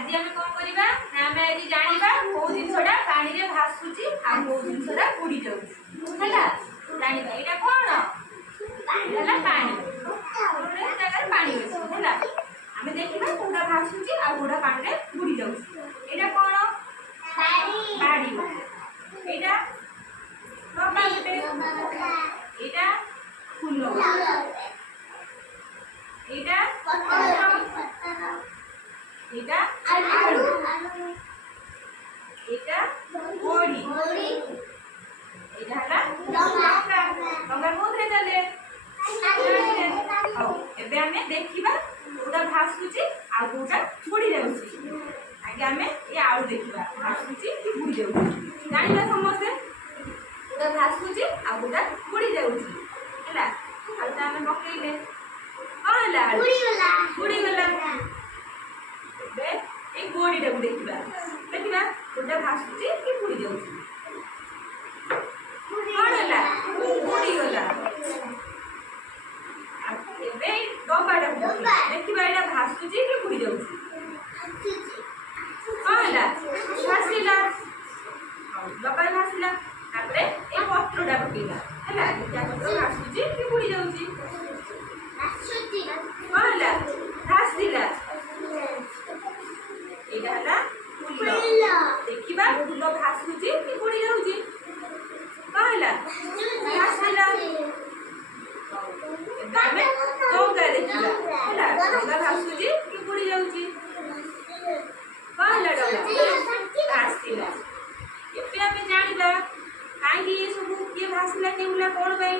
आज आम कौन करवा आम आज जाना कौ जिनसा पानी में भासुची आ कौ जिनसा बुड़ी जाऊँगी है जाना यहाँ कौन है पानी जगह पानी अच्छे है आम देखा कौटा भासुची आ कौटा पानी में बुड़ी जाऊँगी यहाँ कौन बाड़ी यहाँ यहाँ फूल यहाँ এটা আলু এটা বড়ি এটা হলা লঙ্কা লঙ্কা কোথায় চলে এবে আমি দেখিবা ওটা ভাসুচি আর ওটা বুড়ি যাଉଛି আগে আমি এই আলু দেখিবা ভাসুচি কি বুড়ি যাଉଛି জানিবা ସମସ୍ତେ ওটা ভাসুচি আর ওটা বুড়ি যাଉଛି ହେଲା আলুটা আমি পকাইলে কଣ ହେଲା ବୁড়ି ଗଲା এই বড়িটাকে দেখিবা দেখিবা ওটা ভাসুচি কি বুড়ি যাଉଛି কଣ ହେଲା ବୁড়ି ଗଲା ଏବେ ଡବାଟାକୁ ଦେଖିବା ଏଇଟା ଭାସୁଚି କି ବୁଡି ଯାଉଛି କଣ ହେଲା ଭାସିଲା ଡବାରେ ଭାସିଲା ତାପରେ ଏ ପତ୍ରଟା ପକେଇବା ହେଲା ଏଇଟା ପତ୍ର ଭାସୁଚି କି ବୁଡି ଯାଉଛି କଣ ହେଲା ଭାସିଲା ଏଇଟା ହେଲା ଫୁଲ ଦେଖିବା ଫୁଲ ଭାସୁଚି କି ବୁଡି ଯାଉଛି କଣ ହେଲା ଭାସିଲା ଆମେ ଡଙ୍ଗା ଦେଖିବା ହେଲା ଡଙ୍ଗା ଭାସୁଛି କି ବୁଡି ଯାଉଛି କଣ ହେଲା ଡଙ୍ଗା ଭାସିଲା ଏବେ ଆମେ ଜାଣିବା କାହିଁକି ଏ ସବୁ କିଏ ଭାସିଲା କେଉଁଲା କଣ ପାଇଁ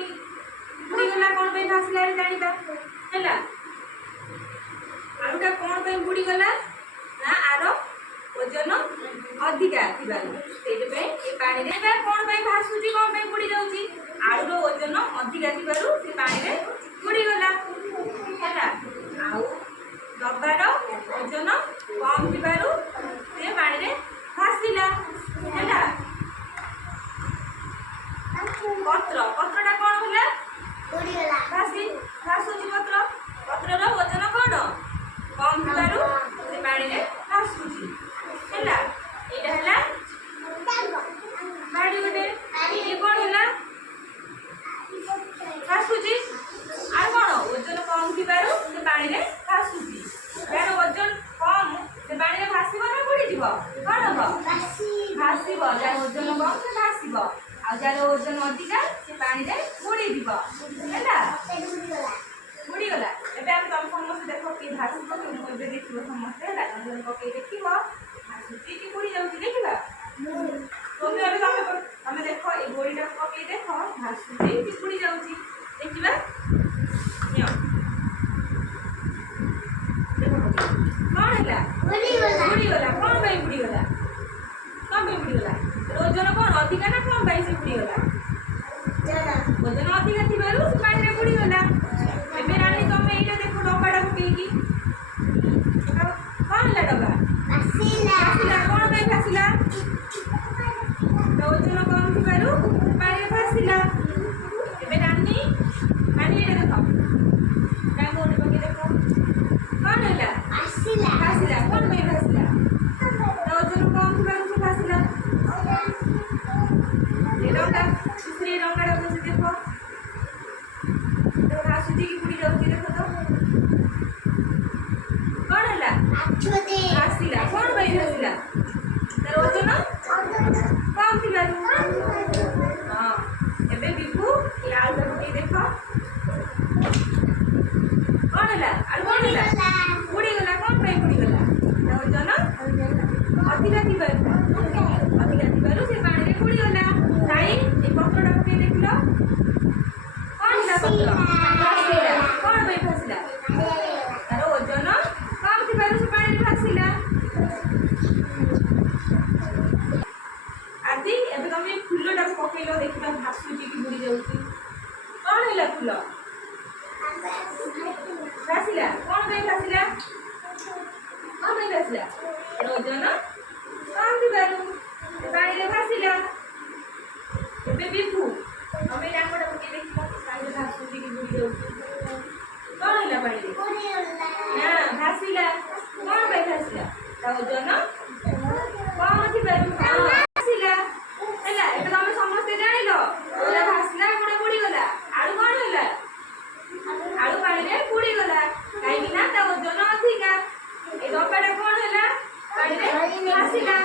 ବୁଡିଗଲା କଣ ପାଇଁ ଭାସିଲା ଜାଣିବା ହେଲା ଆଳୁଟା କଣ ପାଇଁ ବୁଡିଗଲା ନା ଆର ଓଜନ ଅଧିକା ଥିବାରୁ ସେଇଥିପାଇଁ ଏ ପାଣିରେ କଣ ପାଇଁ ଭାସୁଛି କଣ ପାଇଁ ବୁଡି ଯାଉଛି ଆଳୁର ଓଜନ ଅଧିକା ଥିବାରୁ ସେ ପାଣିରେ ବୁଡିଗଲା ହେଲା ଆଉ ଡବାର ଓଜନ କମ୍ ଥିବାରୁ ସେ ପାଣିରେ ଭାସିଲା ହେଲା ପତ୍ରଟା କଣ ହେଲା ଭାସୁଛି ପତ୍ରର ଓଜନ କଣ କମ୍ ଥିବାରୁ ସେ ପାଣିରେ ଭାସୁଛି ହେଲା ଏଇଟା ହେଲା ବାଡ଼ି ଗୋଟେ ଇଏ କଣ ହେଲା ଭାସୁଛି আর কোন ওজন কম থিবারু সে পানিরে ভাসুছি যার ওজন কম সে পানিরে ভাসিব না বুড়ি যাব কোন হব ভাসিব যার ওজন কম সে ভাসিব আর যার ওজন অধিকা সে পানিরে বুড়ি দিব হেলা বুড়ি গলা এবে আমি তম সমস্ত দেখো কি ভাসিব তুমি এবে দেখিব সমস্ত হেলা ওজন পকাই দেখিব ভাসুছি কি বুড়ি যাଉଛି দেখিবা তুমি এবে তুমি দেখো এই বড়িটা পকাই দেখো ভাসুছি কি বুড়ি যাଉଛି ଦେଖିବା କଣ ହେଲା ବୁଡିଗଲା କଣ ପାଇଁ ବୁଡିଗଲା ଓଜନ କଣ ଅଧିକା ନା କମ ପାଇଁ ସେ ବୁଡିଗଲା ଓଜନ ଅଧିକା ଥିବାରୁ ସେ ପାଣିରେ ବୁଡିଗଲା ଏବେ ରାଣୀ ତମେ ଏଇଟା ଦେଖ ଡବାଟା ପକେଇକି କଣ ହେଲା ଡବା ଭାସିଲା କଣ ପାଇଁ ଭାସିଲା ଓଜନ କମ ଥିବାରୁ ପାଣିରେ ଭାସିଲା ଏବେ ରାଣୀ ଏଇଟା ଦେଖ ডাঙ্গোরে পকে দেখো কোন হলা ভাসিলা কোন ভাই ভাসিলা ওজন কম ଥିବାରୁ ସେ ଭାସିଲା ଏ ରଙ୍ଗା ଦୁସରି ରଙ୍ଗାଟା ବସି ଦେଖ ତ ଭାସୁଛି କି ବୁଡି ଯାଉଛି ଦେଖ ତ କଣ ହେଲା ଭାସିଲା କଣ ଭାଇ ଭାସିଲା ତାର ଓଜନ କମ ଥିବାରୁ ହଁ ଏବେ ବିଭୁ ଏ ଆଳୁଟା ପକେଇ ଦେଖ कौन है आलू कौन है बुड़ीगला कौन पे बुड़ीगला ओजन अधिका से पानी में बुड़ीगला ताई ए पत्रटा पके देखलो कौन है पत्र भासिला कौन पे भासिला तार ओजन कम थिबारु से पानी में भासिला आदि एबे तुम फूलटा पकेलो देखिबा भासुची कि बुड़ी जाउची कौन है फूल भासिला कौन पे भासिला ओजन कम थिबारु पानी भासिला एबे बिभु तमे डांगोटा पके देखिबो पानी भासुची कि बुड़ी जाउची कौन हैला पानी ना भासिला कौन पे भासिला ତା ଓଜନ କମ ଥିବାରୁ ଭାସିଲା ହେଲା। ଏଟା ତମେ ସମସ୍ତେ ଜାଣିଲ। କୋଉଟା ଭାସିଲା କୋଉଟା ବୁଡିଗଲା। ଆଳୁ କଣ ହେଲା? ଆଳୁ ପାଣିରେ ବୁଡିଗଲା କାହିଁକି ନା ତା ଓଜନ ଅଧିକା। ଏଇ ଡବାଟା କଣ ହେଲା? ପାଣିରେ ଭାସିଲା।